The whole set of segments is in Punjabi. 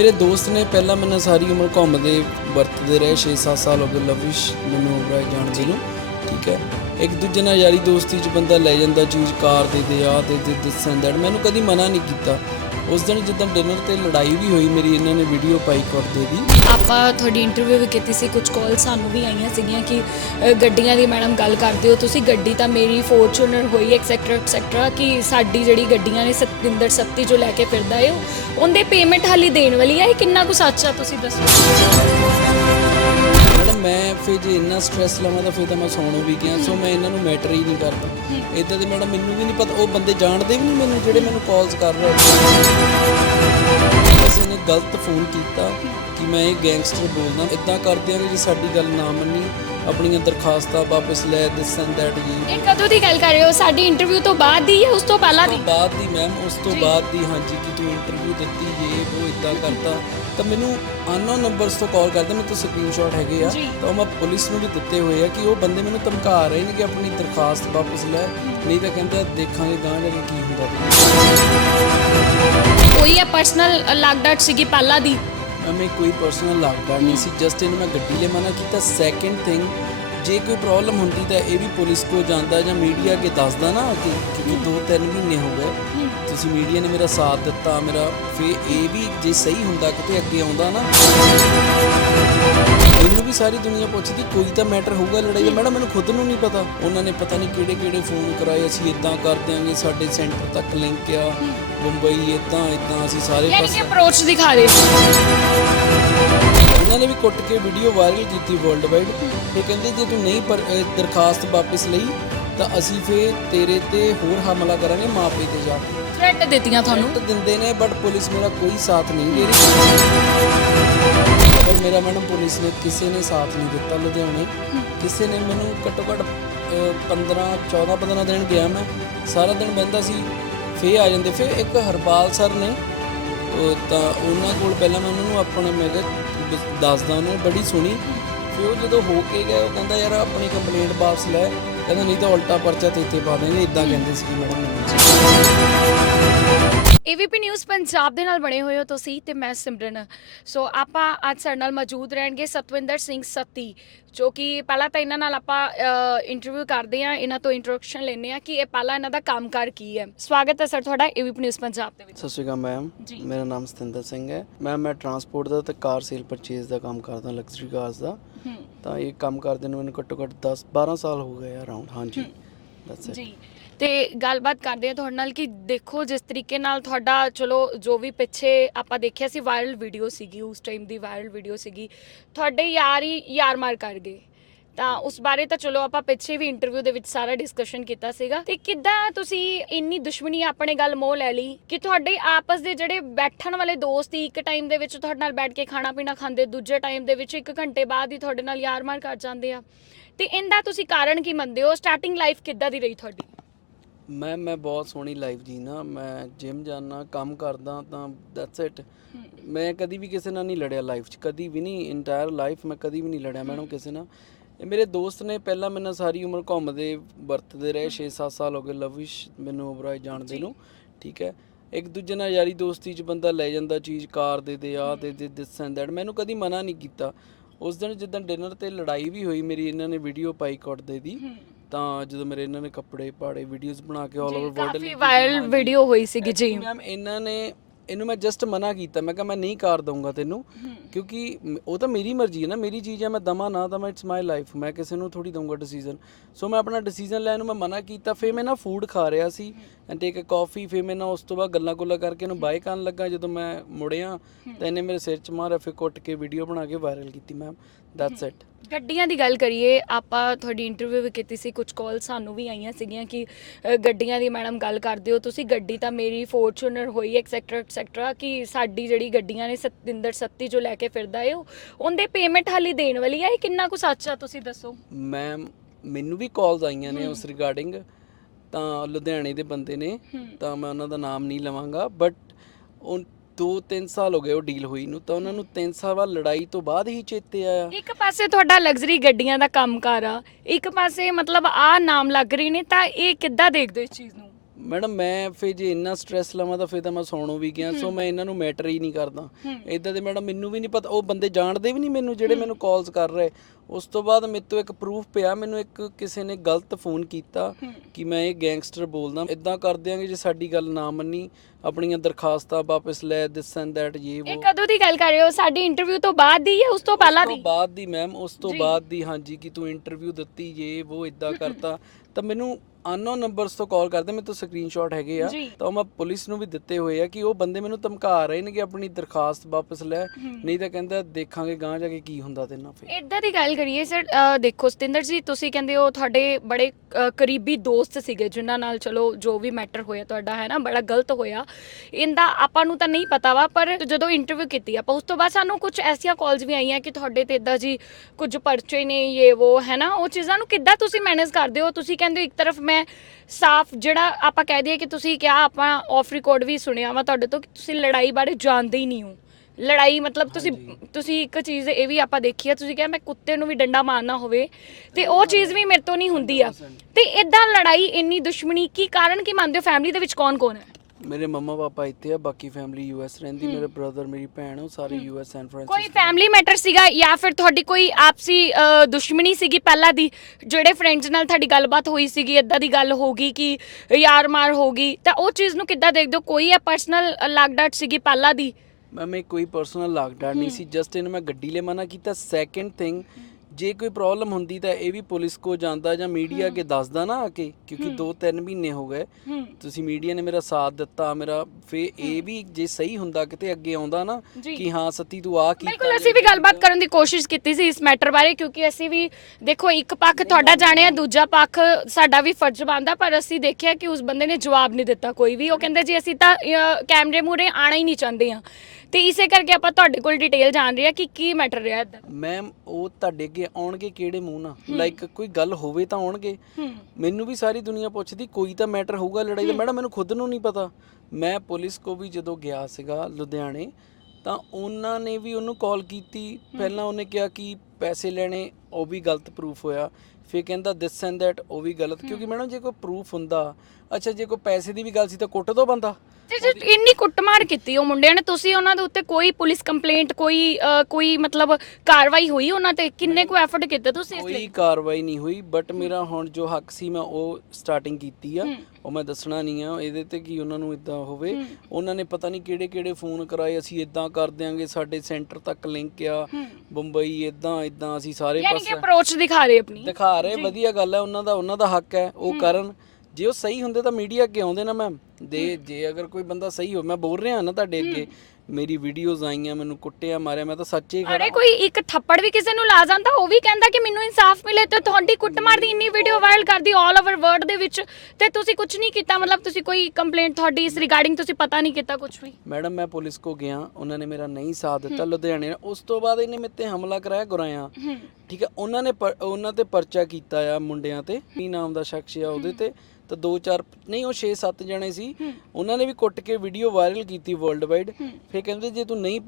ਮੇਰੇ ਦੋਸਤ ਨੇ ਪਹਿਲਾਂ ਮੈਨੂੰ ਸਾਰੀ ਉਮਰ ਘੁੰਮਦੇ ਵਰਤਦੇ ਰਹੇ 6-7 ਸਾਲ ਹੋ ਗਏ ਲਵਿਸ਼ ਮੈਨੂੰ ਬੜਾ ਜਾਣਦੇ ਨੂੰ, ਠੀਕ ਹੈ। ਇੱਕ ਦੂਜੇ ਨਾਲ ਯਾਰੀ ਦੋਸਤੀ ਚ ਬੰਦਾ ਲੈ ਜਾਂਦਾ, ਚੀਜ਼ ਕਾਰ ਦੇ ਦੇ ਆ ਦੇ ਦੇ ਦਿਸ ਐਂਡ ਮੈਨੂੰ ਕਦੀ ਮਨਾ ਨਹੀਂ ਕੀਤਾ। ਉਸ ਦਿਨ ਜਦੋਂ ਡਿਨਰ ਤੇ ਲੜਾਈ ਵੀ ਹੋਈ ਮੇਰੀ ਇਹਨਾਂ ਨੇ ਵੀਡੀਓ ਪਾਈ ਕਰਦੇ ਦੀ। ਆਪਾਂ ਤੁਹਾਡੀ ਇੰਟਰਵਿਊ ਵੀ ਕੀਤੀ ਸੀ ਕੁਝ ਕਾਲ ਸਾਨੂੰ ਵੀ ਆਈਆਂ ਸੀਗੀਆਂ ਕਿ ਅ, ਗੱਡੀਆਂ ਦੀ ਮੈਡਮ ਗੱਲ ਕਰਦੇ ਹੋ ਤੁਸੀਂ ਗੱਡੀ ਤਾਂ ਮੇਰੀ ਫੋਰਚੂਨਰ ਹੋਈ ਐਕਸੈਟਰਾ ਐਕਸੈਟਰਾ ਕਿ ਸਾਡੀ ਜਿਹੜੀ ਗੱਡੀਆਂ ਨੇ ਸਤਿੰਦਰ ਸੱਤੀ ਜੋ ਲੈ ਕੇ ਫਿਰਦਾ ਏ ਉਹ- ਉਹਦੇ ਪੇਮੈਂਟ ਹਾਲੀ ਦੇਣ ਵਾਲੀ ਆ ਇਹ ਕਿੰਨਾ ਕੁ ਸੱਚ ਆ ਤੁਸੀਂ ਦੱਸੋ? ਮੈਂ ਫਿਰ ਜੇ ਇੰਨਾ ਸਟ੍ਰੈਸ ਲਵਾਂ ਤਾਂ ਫਿਰ ਤਾਂ ਮੈਂ ਸੌਣੋਂ ਵੀ ਗਿਆ ਸੋ ਮੈਂ ਇਹਨਾਂ ਨੂੰ ਮੈਟਰ ਹੀ ਨਹੀਂ ਕਰਦਾ। ਇਦਾਂ ਦੇ ਮੈਡਮ ਮੈਨੂੰ ਵੀ ਨਹੀਂ ਪਤਾ, ਉਹ ਬੰਦੇ ਜਾਣਦੇ ਵੀ ਨਹੀਂ ਮੈਨੂੰ, ਜਿਹੜੇ ਮੈਨੂੰ ਕਾਲਸ ਕਰ ਰਹੇ ਕਿਸੇ ਨੇ ਗਲਤ ਫੋਨ ਕੀਤਾ ਕਿ ਮੈਂ ਇਹ ਗੈਂਗਸਟਰ ਬੋਲਦਾ ਇਦਾਂ ਕਰਦੇ ਆ ਕਿ ਜੇ ਸਾਡੀ ਗੱਲ ਨਾ ਮੰਨੀ ਆਪਣੀਆਂ ਦਰਖਾਸਤਾਂ ਵਾਪਸ ਲੈ ਦਿਸ ਐਂਡ ਦੈਟ ਜੀ। ਇਹ ਕਦੋਂ ਦੀ ਗੱਲ ਕਰ ਰਹੇ ਹੋ? ਸਾਡੀ ਇੰਟਰਵਿਊ ਤੋਂ ਬਾਅਦ ਦੀ ਜਾਂ ਉਸ ਤੋਂ ਪਹਿਲਾਂ ਤੋਂ ਦੀ ਬਾਅਦ ਦੀ ਮੈਮ ਉਸ ਤੋਂ ਬਾਅਦ ਦੀ ਹਾਂਜੀ ਕਿ ਤੂੰ ਇੰਟਰਵਿਊ ਦਿੱਤੀ ਇਹ ਉਹ ਇਦਾਂ ਕਰਤਾ। ਤਾਂ ਮੈਨੂੰ ਅਨਨੋਨ ਨੰਬਰਸ ਤੋਂ ਕਾਲ ਕਰਦੇ ਮੈਨੂੰ ਤਾਂ ਸਕਰੀਨਸ਼ਾਟ ਹੈਗੇ ਆ। ਜੀ। ਤਾਂ ਮੈਂ ਪੁਲਿਸ ਨੂੰ ਵੀ ਦਿੱਤੇ ਹੋਏ ਆ ਕਿ ਉਹ ਬੰਦੇ ਮੈਨੂੰ ਧਮਕਾ ਰਹੇ ਨੇ ਕਿ ਆਪਣੀ ਦਰਖਾਸਤ ਵਾਪਸ ਲੈ। ਨਹੀਂ ਤਾਂ ਕਹਿੰਦੇ ਆ ਦੇਖਾਂਗੇ ਗਾਂ ਜਾ ਕੇ ਕੀ ਹੁੰਦਾ। ਕੋਈ ਹੈ ਪਰਸਨਲ ਲੱਗਦਾ ਸੀਗੀ ਪਹਿਲਾਂ ਦੀ। ਮੈਂ ਕੋਈ ਪਰਸਨਲ ਲੱਗਦਾ ਨਹੀਂ ਸੀ। ਜਸਟ ਇਹਨੂੰ ਮੈਂ ਗੱਡੀ ਲਈ ਮਨਾ ਕੀਤਾ। ਸੈਕੰਡ ਥਿੰਗ ਜੇ ਕੋਈ ਪ੍ਰੋਬਲਮ ਹੁੰਦੀ ਤਾਂ ਇਹ ਵੀ ਪੁਲਿਸ ਕੋ ਜਾਂਦਾ ਜਾਂ ਮੀਡੀਆ ਕੇ ਦੱਸਦਾ ਨਾ ਕਿ ਕਿ ਦੋ ਤਿੰਨ ਮਹੀਨੇ ਹੋ ਗਏ। ਤੁਸੀਂ ਮੀਡੀਆ ਨੇ ਮੇਰਾ ਸਾਥ ਦਿੱਤਾ, ਮੇਰਾ ਫੇ ਇਹ ਵੀ ਜੇ ਸਹੀ ਹੁੰਦਾ ਕਿਤੇ ਅੱਗੇ ਆਉਂਦਾ ਨਾ। ਮੈਨੂੰ ਵੀ ਸਾਰੀ ਦੁਨੀਆ ਪੁੱਛਦੀ, ਕੋਈ ਤਾਂ ਮੈਟਰ ਹੋਊਗਾ ਲੜਾਈ ਦਾ। ਮੈਡਮ, ਮੈਨੂੰ ਖੁਦ ਨੂੰ ਨਹੀਂ ਪਤਾ। ਉਹਨਾਂ ਨੇ ਪਤਾ ਨਹੀਂ ਕਿਹੜੇ ਕਿਹੜੇ ਫੋਨ ਕਰਾਏ। ਅਸੀਂ ਇਦਾਂ ਕਰ ਦਿਆਂਗੇ, ਸਾਡੇ ਸੈਂਟਰ ਤੱਕ ਲਿੰਕ ਆ। ਮੁੰਬਈ ਇਦਾਂ ਇਦਾਂ ਅਸੀਂ ਸਾਰੇ ਯਾਨੀ ਪਾਸੇ ਕਿ ਅਪਰੋਚ ਦਿਖਾ ਰਹੇ ਉਹਨਾਂ ਨੇ ਵੀ ਕੁੱਟ ਕੇ ਵੀਡੀਓ ਵਾਇਰਲ ਕੀਤੀ ਵਰਲਡ ਵਾਈਡ ਇਹ ਕਹਿੰਦੇ ਜੇ ਤੂੰ ਨਹੀਂ ਪਰ ਅਹ ਦਰਖਾਸਤ ਵਾਪਸ ਲਈ ਤਾਂ ਅਸੀਂ ਫੇਰ ਤੇਰੇ ਤੇ ਹੋਰ ਹਮਲਾ ਕਰਾਂਗੇ ਮਾਪੇ ਤੇ ਜਾ ਕੇ। ਥ੍ਰੈਟ ਦਿੱਤੀਆਂ ਤੁਹਾਨੂੰ। ਤਾਂ ਦਿੰਦੇ ਨੇ ਬਟ ਪੁਲਿਸ ਮੇਰਾ ਕੋਈ ਸਾਥ ਨਹੀਂ ਦੇ ਰਹੀ। ਪਰ ਮੇਰਾ ਮੈਡਮ ਪੁਲਿਸ ਨੇ ਕਿਸੇ ਨੇ ਸਾਥ ਨਹੀਂ ਦਿੱਤਾ ਲੁਧਿਆਣੇ ਕਿਸੇ ਨੇ ਮੈਨੂੰ ਘੱਟੋ ਘੱਟ ਅਹ, 15 14 15 ਦਿਨ ਗਿਆ ਮੈਂ। ਸਾਰਾ ਦਿਨ ਬੰਦਾ ਸੀ। ਫੇ ਆ ਜਾਂਦੇ ਫੇ ਇੱਕ ਹਰਪਾਲ ਸਰ ਨੇ, ਉਹ ਤਾਂ ਉਹਨਾਂ ਕੋਲ ਪਹਿਲਾਂ ਮੈਂ ਉਹਨਾਂ ਨੂੰ ਆਪਣਾ, ਮੈਂ ਕਿਹਾ ਦੱਸਦਾ ਉਹਨਾਂ ਨੂੰ ਬੜੀ ਸੁਣੀ ਫਿਰ ਉਹ ਜਦੋਂ ਹੋ ਕੇ ਗਏ ਉਹ ਕਹਿੰਦਾ, ਯਾਰ, ਆਪਣੀ ਕੰਪਲੇਂਟ ਵਾਪਸ ਲੈ। ਕਹਿੰਦਾ, ਨਹੀਂ ਤਾਂ ਉਲਟਾ ਪਰਚਾ ਤੇ ਇੱਥੇ ਪਾ ਦੇਣਗੇ। ਇਦਾਂ ਕਹਿੰਦੇ ਸੀ ਮੈਡਮ। ਮੈਨੂੰ ਏਵੀਪੀ ਨਿਊਜ਼ ਪੰਜਾਬ ਦੇ ਨਾਲ ਬਣੇ ਹੋਏ ਹੋ ਤੁਸੀਂ ਤੇ ਮੈਂ ਸਿਮਰਨ। ਸੋ ਆਪਾਂ ਅੱਜ ਸਾਡੇ ਨਾਲ ਮੌਜੂਦ ਰਹਿਣਗੇ ਸਤਵਿੰਦਰ ਸਿੰਘ ਸੱਤੀ ਜੋ ਕਿ ਪਹਿਲਾਂ ਤਾਂ ਇਹਨਾਂ ਨਾਲ ਆਪਾਂ ਇੰਟਰਵਿਊ ਕਰਦੇ ਆ ਇਹਨਾਂ ਤੋਂ ਇੰਟਰੋਡਕਸ਼ਨ ਲੈਣੇ ਆ ਕਿ ਇਹ ਪਹਿਲਾਂ ਇਹਨਾਂ ਦਾ ਕੰਮਕਾਰ ਕੀ ਹੈ। ਸਵਾਗਤ ਹੈ ਸਰ ਤੁਹਾਡਾ ਏਵੀਪੀ ਨਿਊਜ਼ ਪੰਜਾਬ ਦੇ ਵਿੱਚ। ਸਤਿ ਸ਼੍ਰੀ ਅਕਾਲ ਮੈਮ। ਮੇਰਾ ਨਾਮ ਸਤਿੰਦਰ ਸਿੰਘ ਹੈ। ਮੈਮ ਮੈਂ ਟਰਾਂਸਪੋਰਟ ਦਾ ਤੇ ਕਾਰ ਸੇਲ ਪਰਚੇਜ਼ ਦਾ ਕੰਮ ਕਰਦਾ ਲਗਜ਼ਰੀ ਕਾਰਸ ਦਾ। ਤਾਂ ਇਹ ਕੰਮ ਕਰਦੇ ਨੂੰ ਮੈਨੂੰ ਘੱਟੋ ਘੱਟ 10 12 ਸਾਲ ਹੋ ਗਏ ਆ ਅਰਾਊਂਡ ਹਾਂਜੀ। ਜੀ। ਤੇ ਗੱਲਬਾਤ ਕਰਦੇ ਆ ਤੁਹਾਡੇ ਨਾਲ ਕਿ ਦੇਖੋ ਜਿਸ ਤਰੀਕੇ ਨਾਲ ਤੁਹਾਡਾ, ਚਲੋ, ਜੋ ਵੀ ਪਿੱਛੇ ਆਪਾਂ ਦੇਖਿਆ ਸੀ ਵਾਇਰਲ ਵੀਡੀਓ ਸੀਗੀ, ਉਸ ਟਾਈਮ ਦੀ ਵਾਇਰਲ ਵੀਡੀਓ ਸੀਗੀ, ਤੁਹਾਡੇ ਯਾਰ ਹੀ ਯਾਰ ਮਾਰ ਕਰ ਗਏ। ਤਾਂ ਉਸ ਬਾਰੇ ਤਾਂ ਚਲੋ ਆਪਾਂ ਪਿੱਛੇ ਵੀ ਇੰਟਰਵਿਊ ਦੇ ਵਿੱਚ ਸਾਰਾ ਡਿਸਕਸ਼ਨ ਕੀਤਾ ਸੀਗਾ। ਤੇ ਕਿੱਦਾਂ ਤੁਸੀਂ ਇੰਨੀ ਦੁਸ਼ਮਣੀ ਆਪਣੇ ਗੱਲ ਮੋਹ ਲੈ ਲਈ ਕਿ ਤੁਹਾਡੇ ਆਪਸ ਦੇ ਜਿਹੜੇ ਬੈਠਣ ਵਾਲੇ ਦੋਸਤ ਹੀ ਇੱਕ ਟਾਈਮ ਦੇ ਵਿੱਚ ਤੁਹਾਡੇ ਨਾਲ ਬੈਠ ਕੇ ਖਾਣਾ ਪੀਣਾ ਖਾਂਦੇ, ਦੂਜੇ ਟਾਈਮ ਦੇ ਵਿੱਚ ਇੱਕ ਘੰਟੇ ਬਾਅਦ ਹੀ ਤੁਹਾਡੇ ਨਾਲ ਯਾਰ ਮਾਰ ਕਰ ਜਾਂਦੇ ਆ। ਤੇ ਇਹਦਾ ਤੁਸੀਂ ਕਾਰਨ ਕੀ ਮੰਨਦੇ ਹੋ? ਸਟਾਰਟਿੰਗ ਲਾਈਫ ਕਿੱਦਾਂ ਦੀ ਰਹੀ ਤੁਹਾਡੀ? ਮੈਂ ਮੈਂ ਬਹੁਤ ਸੋਹਣੀ ਲਾਈਫ ਜੀਣਾ ਮੈਂ ਜਿਮ ਜਾਣਾ ਕੰਮ ਕਰਦਾ ਤਾਂ ਦੈਟਸ ਇਟ ਮੈਂ ਕਦੀ ਵੀ ਕਿਸੇ ਨਾਲ ਨਹੀਂ ਲੜਿਆ ਲਾਈਫ 'ਚ ਕਦੀ ਵੀ ਨਹੀਂ ਇੰਟਾਇਰ ਲਾਈਫ ਮੈਂ ਕਦੀ ਵੀ ਨਹੀਂ ਲੜਿਆ ਮੈਡਮ ਕਿਸੇ ਨਾਲ। ਇਹ ਮੇਰੇ ਦੋਸਤ ਨੇ ਪਹਿਲਾਂ ਮੈਨੂੰ ਸਾਰੀ ਉਮਰ ਘੁੰਮਦੇ ਵਰਤਦੇ ਰਹੇ 6-7 ਸਾਲ ਹੋ ਗਏ ਲਵਿਸ਼ ਮੈਨੂੰ ਓਬਰਾਏ ਜਾਣਦੇ ਨੂੰ ਠੀਕ ਹੈ। ਇੱਕ ਦੂਜੇ ਨਾਲ ਯਾਰੀ ਦੋਸਤੀ 'ਚ ਬੰਦਾ ਲੈ ਜਾਂਦਾ ਚੀਜ਼ ਕਾਰ ਦੇ ਦੇ ਆ ਦੇ ਦੇ ਦਿਸ ਐਂਡ ਦੈਟ ਮੈਨੂੰ ਕਦੀ ਮਨਾ ਨਹੀਂ ਕੀਤਾ। ਉਸ ਦਿਨ ਜਦੋਂ ਡਿਨਰ ਤੇ ਲੜਾਈ ਵੀ ਹੋਈ ਮੇਰੀ ਇਹਨਾਂ ਨੇ ਵੀਡੀਓ ਪਾਈ ਕੁੱਟਦੇ ਦੀ ਤਾਂ ਜਦੋਂ ਮੇਰੇ ਇਹਨਾਂ ਨੇ ਕੱਪੜੇ ਪਾੜੇ ਵੀਡੀਓਜ਼ ਬਣਾ ਕੇ ਆਲ ਓਵਰ ਵਰਲਡ ਕਾਫੀ ਵਾਇਰਲ ਵੀਡੀਓ ਹੋਈ ਸੀਗੀ ਜੀ। ਮੈਮ ਇਹਨਾਂ ਨੇ ਇਹਨੂੰ ਮੈਂ ਜਸਟ ਮਨਾ ਕੀਤਾ। ਮੈਂ ਕਿਹਾ ਮੈਂ ਨਹੀਂ ਕਾਰ ਦਊਂਗਾ ਤੈਨੂੰ ਕਿਉਂਕਿ ਉਹ ਤਾਂ ਮੇਰੀ ਮਰਜ਼ੀ ਹੈ ਨਾ। ਮੇਰੀ ਚੀਜ਼ ਹੈ ਮੈਂ ਦਮਾ ਨਾ ਦਮਾ ਇਟਸ ਮਾਈ ਲਾਈਫ ਮੈਂ ਕਿਸੇ ਨੂੰ ਥੋੜੀ ਦਊਂਗਾ ਡਿਸੀਜਨ ਸੋ ਮੈਂ ਆਪਣਾ ਡਿਸੀਜਨ ਲੈਣ ਨੂੰ ਮੈਂ ਮਨਾ ਕੀਤਾ। ਫਿਰ ਮੈਂ ਨਾ ਫੂਡ ਖਾ ਰਿਹਾ ਸੀ ਐਂਡ ਟੇਕ ਅ ਕਾਫੀ ਫਿਰ ਮੈਂ ਨਾ ਉਸ ਤੋਂ ਬਾਅਦ ਗੱਲਾਂ ਗੁੱਲਾਂ ਕਰਕੇ ਇਹਨੂੰ ਬਾਈ ਕਰਨ ਲੱਗਾ। ਜਦੋਂ ਮੈਂ ਮੁੜਿਆ ਤਾਂ ਇਹਨੇ ਮੇਰੇ ਸਿਰ 'ਚ ਮਾਰਿਆ। ਫਿਰ ਕੁੱਟ ਕੇ ਵੀਡੀਓ ਬਣਾ ਕੇ ਵਾਇਰਲ ਕੀਤੀ ਮੈਮ ਦੈਟਸ ਇਟ ਗੱਡੀਆਂ ਦੀ ਗੱਲ ਕਰੀਏ ਆਪਾਂ ਤੁਹਾਡੀ ਇੰਟਰਵਿਊ ਵੀ ਕੀਤੀ ਸੀ ਕੁਝ ਕਾਲ ਸਾਨੂੰ ਵੀ ਆਈਆਂ ਸੀਗੀਆਂ ਕਿ ਅ, ਗੱਡੀਆਂ ਦੀ ਮੈਡਮ ਗੱਲ ਕਰਦੇ ਹੋ ਤੁਸੀਂ ਗੱਡੀ ਤਾਂ ਮੇਰੀ ਫੋਰਚੂਨਰ ਹੋਈ ਐਕਸੈਕਟਰਾ ਐਕਸੈਕਟਰਾ ਕਿ ਸਾਡੀ ਜਿਹੜੀ ਗੱਡੀਆਂ ਨੇ ਸਤਿੰਦਰ ਸੱਤੀ ਜੋ ਲੈ ਕੇ ਫਿਰਦਾ ਏ ਉਹ ਉਹਦੇ ਪੇਮੈਂਟ ਹਾਲੀ ਦੇਣ ਵਾਲੀ ਆ ਇਹ ਕਿੰਨਾ ਕੁ ਸੱਚ ਆ ਤੁਸੀਂ ਦੱਸੋ? ਮੈਮ ਮੈਨੂੰ ਵੀ ਕਾਲਸ ਆਈਆਂ ਨੇ ਉਸ ਰਿਗਾਰਡਿੰਗ ਤਾਂ ਲੁਧਿਆਣੇ ਦੇ ਬੰਦੇ ਨੇ ਤਾਂ ਮੈਂ ਉਹਨਾਂ ਦਾ ਨਾਮ ਨਹੀਂ ਲਵਾਂਗਾ ਬਟ ਉਹ 2-3 ਸਾਲ ਹੋ ਗਏ ਉਹ ਡੀਲ ਹੋਈ ਨੂੰ, ਤਾਂ ਉਹਨਾਂ ਨੂੰ 3 ਸਾਲ ਬਾਅਦ ਲੜਾਈ ਤੋਂ ਬਾਅਦ ਹੀ ਚੇਤੇ ਆਇਆ। ਇੱਕ ਪਾਸੇ ਤੁਹਾਡਾ ਲਗਜ਼ਰੀ ਗੱਡੀਆਂ ਦਾ ਕੰਮਕਾਰ ਆ, ਇੱਕ ਪਾਸੇ ਮਤਲਬ ਆ ਨਾਮ ਲੱਗ ਰਹੇ ਨੇ, ਤਾਂ ਇਹ ਕਿੱਦਾਂ ਦੇਖਦੇ ਹੋ ਇਸ ਚੀਜ਼ ਨੂੰ? ਮੈਡਮ ਮੈਂ ਫਿਰ ਜੇ ਇੰਨਾ ਸਟ੍ਰੈਸ ਲਵਾਂ ਤਾਂ ਫਿਰ ਤਾਂ ਮੈਂ ਸੌਣੋਂ ਵੀ ਗਿਆ ਸੋ ਮੈਂ ਇਹਨਾਂ ਨੂੰ ਮੈਟਰ ਹੀ ਨਹੀਂ ਕਰਦਾ। ਇਦਾਂ ਦੇ ਮੈਡਮ ਮੈਨੂੰ ਵੀ ਨਹੀਂ ਪਤਾ ਉਹ ਬੰਦੇ ਜਾਣਦੇ ਵੀ ਨਹੀਂ ਮੈਨੂੰ ਜਿਹੜੇ ਮੈਨੂੰ ਕਾਲਸ ਕਰ ਰਹੇ। ਉਸ ਤੋਂ ਬਾਅਦ ਮੇਰੇ ਤੋਂ ਇੱਕ ਪ੍ਰੂਫ ਪਿਆ ਮੈਨੂੰ ਇੱਕ ਕਿਸੇ ਨੇ ਗਲਤ ਫੋਨ ਕੀਤਾ ਕਿ ਮੈਂ ਇਹ ਗੈਂਗਸਟਰ ਬੋਲਦਾ। ਇਦਾਂ ਕਰ ਦਿਆਂਗੇ ਜੇ ਸਾਡੀ ਗੱਲ ਨਾ ਮੰਨੀ ਆਪਣੀਆਂ ਦਰਖਾਸਤਾਂ ਵਾਪਸ ਲੈ ਦਿਸ ਐਂਡ ਦੈਟ ਇਹ ਇਹ ਕਦੋਂ ਦੀ ਗੱਲ ਕਰ ਰਹੇ ਹੋ? ਸਾਡੀ ਇੰਟਰਵਿਊ ਤੋਂ ਬਾਅਦ ਦੀ ਜਾਂ ਉਸ ਤੋਂ ਪਹਿਲਾਂ ਉਸ ਤੋਂ ਦੀ? ਬਾਅਦ ਦੀ ਮੈਮ ਉਸ ਤੋਂ ਬਾਅਦ ਦੀ ਹਾਂਜੀ ਕਿ ਤੂੰ ਇੰਟਰਵਿਊ ਦਿੱਤੀ ਜੇ ਉਹ ਇਦਾਂ ਕਰਤਾ। ਤਾਂ ਮੈਨੂੰ ਅਨਨੋਨ ਨੰਬਰਸ ਤੋਂ ਕਾਲ ਕਰਦੇ ਮੇਰੇ ਤੋਂ ਸਕਰੀਨਸ਼ਾਟ ਹੈਗੇ ਆ। ਜੀ। ਤਾਂ ਉਹ ਮੈਂ ਪੁਲਿਸ ਨੂੰ ਵੀ ਦਿੱਤੇ ਹੋਏ ਆ ਕਿ ਉਹ ਬੰਦੇ ਮੈਨੂੰ ਧਮਕਾ ਰਹੇ ਨੇ ਕਿ ਆਪਣੀ ਦਰਖਾਸਤ ਵਾਪਸ ਲੈ ਨਹੀਂ ਤਾਂ ਕਹਿੰਦਾ ਦੇਖਾਂਗੇ ਗਾਂ ਜਾ ਕੇ ਕੀ ਹੁੰਦਾ ਤੇਰੇ ਨਾਲ ਫਿਰ। ਇਦਾਂ ਦੀ ਗੱਲ ਕਰੀਏ ਸਰ ਦੇਖੋ ਸਤਿੰਦਰ ਜੀ ਤੁਸੀਂ ਕਹਿੰਦੇ ਹੋ ਤੁਹਾਡੇ ਬੜੇ ਅ, ਕਰੀਬੀ ਦੋਸਤ ਸੀਗੇ ਜਿਨ੍ਹਾਂ ਨਾਲ ਚਲੋ ਜੋ ਵੀ ਮੈਟਰ ਹੋਇਆ ਤੁਹਾਡਾ ਹੈ ਨਾ ਬੜਾ ਗਲਤ ਹੋਇਆ। ਇਹਦਾ ਆਪਾਂ ਨੂੰ ਤਾਂ ਨਹੀਂ ਪਤਾ ਵਾ ਪਰ ਜਦੋਂ ਇੰਟਰਵਿਊ ਕੀਤੀ ਆਪਾਂ ਉਸ ਤੋਂ ਬਾਅਦ ਸਾਨੂੰ ਕੁਝ ਐਸੀਆਂ ਕਾਲਸ ਵੀ ਆਈਆਂ ਕਿ ਤੁਹਾਡੇ ਤੇ ਇਦਾਂ ਜੀ ਕੁਝ ਪਰਚੇ ਨੇ ਇਹ ਉਹ ਹੈ ਨਾ ਉਹ ਚੀਜ਼ਾਂ ਨੂੰ ਕਿੱਦਾਂ ਤੁਸੀਂ ਮੈਨੇਜ ਕਰਦੇ ਹੋ? ਤੁਸੀਂ ਕਹਿੰਦੇ ਹੋ ਇੱਕ ਤਰਫ ਮੈਂ ਸਾਫ਼ ਜਿਹੜਾ ਆਪਾਂ ਕਹਿ ਦਈਏ ਕਿ ਤੁਸੀਂ ਕਿਹਾ ਆਪਾਂ ਆਫ ਰਿਕਾਰਡ ਵੀ ਸੁਣਿਆ ਵਾ ਤੁਹਾਡੇ ਤੋਂ ਕਿ ਤੁਸੀਂ ਲੜਾਈ ਬਾਰੇ ਜਾਣਦੇ ਹੀ ਨਹੀਂ ਹੋ। ਲੜਾਈ ਮਤਲਬ ਤੁਸੀਂ ਤੁਸੀਂ ਇੱਕ ਚੀਜ਼ ਇਹ ਵੀ ਆਪਾਂ ਦੇਖੀ ਆ ਤੁਸੀਂ ਕਿਹਾ ਮੈਂ ਕੁੱਤੇ ਨੂੰ ਵੀ ਡੰਡਾ ਮਾਰਨਾ ਹੋਵੇ ਤੇ ਉਹ ਚੀਜ਼ ਵੀ ਮੇਰੇ ਤੋਂ ਨਹੀਂ ਹੁੰਦੀ ਆ। ਤੇ ਇਦਾਂ ਲੜਾਈ ਇੰਨੀ ਦੁਸ਼ਮਣੀ ਕੀ ਕਾਰਨ ਕੀ ਮੰਨਦੇ ਹੋ? ਫੈਮਿਲੀ ਦੇ ਵਿੱਚ ਕੌਣ ਕੌਣ ਹੈ? ਮੇਰੇ ਮੰਮਾ ਪਾਪਾ ਇੱਥੇ ਆ ਬਾਕੀ ਫੈਮਿਲੀ ਯੂਐਸ ਰਹਿੰਦੀ ਮੇਰੇ ਬ੍ਰਦਰ ਮੇਰੀ ਭੈਣ ਉਹ ਸਾਰੇ ਯੂਐਸ ਸੈਨ ਕੋਈ ਫਰਾਂਸਿਸਕੋ ਫੈਮਿਲੀ ਮੈਟਰ ਸੀਗਾ ਜਾਂ ਫਿਰ ਤੁਹਾਡੀ ਕੋਈ ਆਪਸੀ ਅ, ਦੁਸ਼ਮਣੀ ਸੀਗੀ ਪਹਿਲਾਂ ਦੀ ਜਿਹੜੇ ਫਰੈਂਡਸ ਨਾਲ ਤੁਹਾਡੀ ਗੱਲਬਾਤ ਹੋਈ ਸੀਗੀ ਇਦਾਂ ਦੀ ਗੱਲ ਹੋ ਗਈ ਕਿ ਯਾਰ ਮਾਰ ਹੋ ਗਈ ਤਾਂ ਉਹ ਚੀਜ਼ ਨੂੰ ਕਿੱਦਾਂ ਦੇਖਦੇ ਹੋ? ਕੋਈ ਹੈ ਪਰਸਨਲ ਲਾਗਡਾਟ ਸੀਗੀ ਪਹਿਲਾਂ ਦੀ? ਮੈਂ ਮੈਂ ਕੋਈ ਪਰਸਨਲ ਲਾਕਡਾਊਨ ਨਹੀਂ ਸੀ ਜਸਟ ਇਹਨੂੰ ਮੈਂ ਗੱਡੀ ਲਈ ਮਨਾ ਕੀਤਾ। ਸੈਕੰਡ ਥਿੰਗ ਜੇ ਕੋਈ ਪ੍ਰੋਬਲਮ ਹੁੰਦੀ ਤਾਂ ਇਹ ਵੀ ਪੁਲਿਸ ਕੋ ਜਾਂਦਾ ਜਾਂ ਮੀਡੀਆ ਕੇ ਦੱਸਦਾ ਨਾ ਆ ਕੇ ਕਿਉਂਕਿ 2-3 ਮਹੀਨੇ ਹੋ ਗਏ। ਤੁਸੀਂ ਮੀਡੀਆ ਨੇ ਮੇਰਾ ਸਾਥ ਦਿੱਤਾ ਮੇਰਾ ਫੇ ਇਹ ਵੀ ਜੇ ਸਹੀ ਹੁੰਦਾ ਕਿਤੇ ਅੱਗੇ ਆਉਂਦਾ ਨਾ। ਕਿ ਹਾਂ ਸੱਤੀ ਤੂੰ ਆ ਕੀਤਾ ਬਿਲਕੁਲ ਅਸੀਂ ਵੀ ਗੱਲਬਾਤ ਕਰਨ ਦੀ ਕੋਸ਼ਿਸ਼ ਕੀਤੀ ਸੀ ਇਸ ਮੈਟਰ ਬਾਰੇ ਕਿਉਂਕਿ ਅਸੀਂ ਵੀ ਦੇਖੋ ਇੱਕ ਪੱਖ ਤੁਹਾਡਾ ਜਾਣਿਆ ਦੂਜਾ ਪੱਖ ਸਾਡਾ ਵੀ ਫਰਜ਼ ਬਣਦਾ ਪਰ ਅਸੀਂ ਦੇਖਿਆ ਕਿ ਉਸ ਬੰਦੇ ਨੇ ਜਵਾਬ ਨਹੀਂ ਦਿੱਤਾ ਕੋਈ ਵੀ। ਉਹ ਕਹਿੰਦੇ ਜੀ ਅਸੀਂ ਤਾਂ ਕੈਮਰੇ ਮੂਹਰੇ ਆਣਾ ਹੀ ਨਹੀਂ ਚਾਹੁੰਦੇ ਆ ਤੇ ਇਸੇ ਕਰਕੇ ਆਪਾਂ ਤੁਹਾਡੇ ਕੋਲ ਡਿਟੇਲ ਜਾਣ ਰਹੇ ਆ ਕਿ ਕੀ ਮੈਟਰ ਰਿਹਾ ਇਦਾਂ ਮੈਮ ਉਹ ਤੁਹਾਡੇ ਅੱਗੇ ਆਉਣਗੇ ਕਿਹੜੇ ਮੂੰਹ ਨਾਲ? ਲਾਈਕ ਕੋਈ ਗੱਲ ਹੋਵੇ ਤਾਂ ਆਉਣਗੇ। ਮੈਨੂੰ ਵੀ ਸਾਰੀ ਦੁਨੀਆ ਪੁੱਛਦੀ ਕੋਈ ਤਾਂ ਮੈਟਰ ਹੋਊਗਾ ਲੜਾਈ ਦਾ। ਮੈਡਮ ਮੈਨੂੰ ਖੁਦ ਨੂੰ ਨਹੀਂ ਪਤਾ। ਮੈਂ ਪੁਲਿਸ ਕੋ ਵੀ ਜਦੋਂ ਗਿਆ ਸੀਗਾ ਲੁਧਿਆਣੇ ਤਾਂ ਉਹਨਾਂ ਨੇ ਵੀ ਉਹਨੂੰ ਕਾਲ ਕੀਤੀ। ਪਹਿਲਾਂ ਉਹਨੇ ਕਿਹਾ ਕਿ ਪੈਸੇ ਲੈਣੇ ਉਹ ਵੀ ਗਲਤ ਪ੍ਰੂਫ ਹੋਇਆ। ਫਿਰ ਕਹਿੰਦਾ ਦਿਸ ਐਂਡ ਦੈਟ ਉਹ ਵੀ ਗਲਤ। ਕਿਉਂਕਿ ਮੈਡਮ ਜੇ ਕੋਈ ਪ੍ਰੂਫ ਹੁੰਦਾ ਅੱਛਾ ਜੇ ਕੋਈ ਪੈਸੇ ਦੀ ਵੀ ਗੱਲ ਸੀ ਤਾਂ ਕੁੱਟ ਦੋ ਬੰਦਾ। ਤੇ ਜੇ ਇੰਨੀ ਕੁੱਟਮਾਰ ਕੀਤੀ ਉਹ ਮੁੰਡਿਆਂ ਨੇ ਤੁਸੀਂ ਉਹਨਾਂ ਦੇ ਉੱਤੇ ਕੋਈ ਪੁਲਿਸ ਕੰਪਲੇਂਟ ਕੋਈ ਅ, ਕੋਈ ਮਤਲਬ ਕਾਰਵਾਈ ਹੋਈ ਉਹਨਾਂ ਤੇ? ਕਿੰਨੇ ਕੁ ਐਫਰਟ ਕੀਤੇ ਤੁਸੀਂ ਇਸ ਕੋਈ ਲਈ? ਕਾਰਵਾਈ ਨਹੀਂ ਹੋਈ ਬਟ ਮੇਰਾ ਹੁਣ ਜੋ ਹੱਕ ਸੀ ਮੈਂ ਉਹ ਸਟਾਰਟਿੰਗ ਕੀਤੀ ਆ। ਉਹ ਮੈਂ ਦੱਸਣਾ ਨਹੀਂ ਆ ਇਹਦੇ ਤੇ ਕਿ ਉਹਨਾਂ ਨੂੰ ਇਦਾਂ ਹੋਵੇ। ਉਹਨਾਂ ਨੇ ਪਤਾ ਨਹੀਂ ਕਿਹੜੇ ਕਿਹੜੇ ਫੋਨ ਕਰਾਏ ਅਸੀਂ ਇਦਾਂ ਕਰ ਦਿਆਂਗੇ ਸਾਡੇ ਸੈਂਟਰ ਤੱਕ ਲਿੰਕ ਆ। ਬੰਬਈ ਇਦਾਂ ਇਦਾਂ ਅਸੀਂ ਸਾਰੇ ਯਾਨੀ ਕਿ ਪਾਸੇ ਅਪਰੋਚ ਦਿਖਾ ਰਹੇ ਆਪਣੀ। ਦਿਖਾ ਰਹੇ ਵਧੀਆ ਗੱਲ ਹੈ ਉਹਨਾਂ ਦਾ ਉਹਨਾਂ ਦਾ ਹੱਕ ਹੈ ਉਹ ਕਰਨ। ਜੇ ਉਹ ਸਹੀ ਹੁੰਦੇ ਤਾਂ ਮੀਡੀਆ ਅੱਗੇ ਆਉਂਦੇ ਨਾ ਮੈਮ ਦੇ ਜੇ ਅਗਰ ਕੋਈ ਬੰਦਾ ਸਹੀ ਹੋ ਮੈਂ ਬੋਲ ਰਿਹਾ ਨਾ ਤੁਹਾਡੇ ਅੱਗੇ ਮੇਰੀ ਵੀਡੀਓਜ਼ ਆਈਆਂ ਮੈਨੂੰ ਕੁੱਟਿਆ ਮਾਰਿਆ ਮੈਂ ਤਾਂ ਸੱਚੇ ਖੜਾ ਅਰੇ ਕੋਈ ਇੱਕ ਥੱਪੜ ਵੀ ਕਿਸੇ ਨੂੰ ਲਾ ਜਾਂਦਾ ਉਹ ਵੀ ਕਹਿੰਦਾ ਕਿ ਮੈਨੂੰ ਇਨਸਾਫ ਮਿਲੇ ਤੇ ਤੁਹਾਡੀ ਕੁੱਟਮਾਰ ਦੀ ਇੰਨੀ ਵੀਡੀਓ ਵਾਇਰਲ ਕਰਦੀ ਆਲ ਓਵਰ ਵਰਲਡ ਦੇ ਵਿੱਚ ਤੇ ਤੁਸੀਂ ਕੁਝ ਨਹੀਂ ਕੀਤਾ ਮਤਲਬ ਤੁਸੀਂ ਕੋਈ ਕੰਪਲੇਂਟ ਤੁਹਾਡੀ ਇਸ ਰਿਗਾਰਡਿੰਗ ਤੁਸੀਂ ਪਤਾ ਨਹੀਂ ਕੀਤਾ ਕੁਝ ਵੀ। ਮੈਡਮ ਮੈਂ ਪੁਲਿਸ ਕੋ ਗਿਆ ਉਹਨਾਂ ਨੇ ਮੇਰਾ ਨਹੀਂ ਸਾਥ ਦਿੱਤਾ ਲੁਧਿਆਣੇ ਉਸ ਤੋਂ ਬਾਅਦ ਇਹਨੇ ਮੇਰੇ ਤੇ ਹਮਲਾ ਕਰਾਇਆ ਗੁਰਾਇਆ। ਠੀਕ ਹੈ ਉਹਨਾਂ ਨੇ ਪਰ- ਉਹਨਾਂ ਤੇ ਪਰਚਾ ਕੀਤਾ ਆ ਮੁੰਡਿਆਂ ਤੇ ਕੀ ਨਾਮ ਦਾ ਸ਼ਖਸ ਆ ਉਹਦੇ ਤੇ ਤਾਂ ਦੋ ਚਾਰ ਨਹੀਂ ਉਹ 6-7 ਜਣੇ ਸੀ। ਉਹਨਾਂ ਨੇ ਵੀ ਕੁੱਟ ਕੇ ਵੀਡੀਓ ਵਾਇਰਲ ਕੀਤੀ ਵਰਲਡ ਵਾਈਡ। ਫਿਰ ਕਹਿੰਦੇ ਜੇ ਤੂੰ ਨਹੀਂ